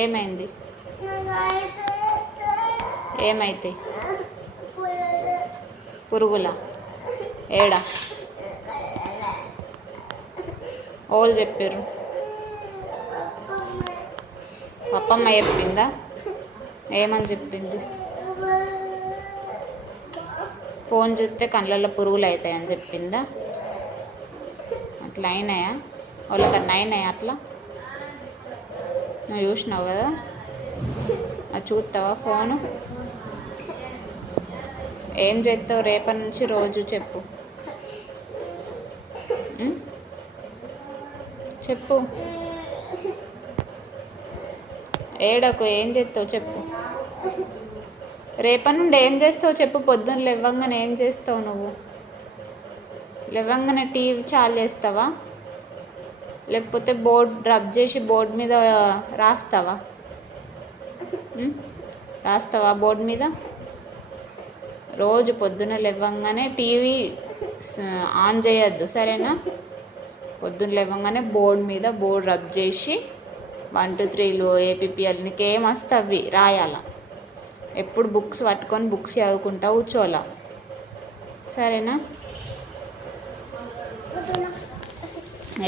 ఏమైంది? ఏమైతే పురుగులా? ఏడా? ఓళ్ళు చెప్పారు? అప్పమ్మ చెప్పిందా? ఏమని చెప్పింది? ఫోన్ చూస్తే కళ్ళల్లో పురుగులు అవుతాయని చెప్పిందా? అట్లా అయినాయా? వాళ్ళకన్నా అయినాయా అట్లా? నువ్వు చూసినావు కదా, అది చూస్తావా ఫోను? ఏం చేస్తావు రేపటి నుంచి రోజు చెప్పు. చెప్పు, ఏడకు. ఏం చేస్తావు చెప్పు. రేపటి నుండి ఏం చేస్తావు చెప్పు. పొద్దున్న లేవగానే ఏం చేస్తావు నువ్వు? లేవగానే టీవీ చాలు చేస్తావా? లేకపోతే బోర్డు రబ్ చేసి బోర్డు మీద రాస్తావా? రాస్తావా బోర్డు మీద? రోజు పొద్దున్న లేవగానే టీవీ ఆన్ చేయొద్దు, సరేనా? పొద్దున్న లేవగానే బోర్డు మీద బోర్డు రబ్ చేసి 1 2 3లు ఏపీఎల్ నీకేం వస్తే అవి రాయాల. ఎప్పుడు బుక్స్ పట్టుకొని బుక్స్ చదువుకుంటా కూర్చోవాలా, సరేనా?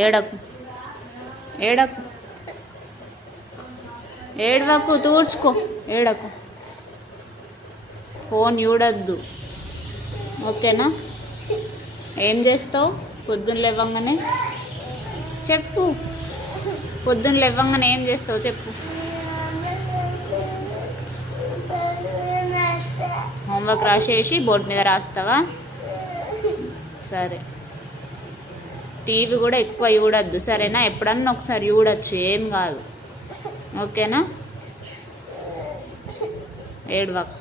ఏడకు, ఏడకు, ఏడవకు, తూడ్చుకో. ఏడకు, ఫోన్ చూడద్దు, ఓకేనా? ఏం చేస్తావు పొద్దున్న లేవగానే చెప్పు. పొద్దున్న లేవగానే ఏం చేస్తావు చెప్పు. హోంవర్క్ రాసేసి బోర్డు మీద రాస్తావా? సరే. టీవీ కూడా ఎక్కువ చూడద్దు, సరేనా? ఎప్పుడన్నా ఒకసారి చూడొచ్చు, ఏం కాదు, ఓకేనా? ఏడవకు.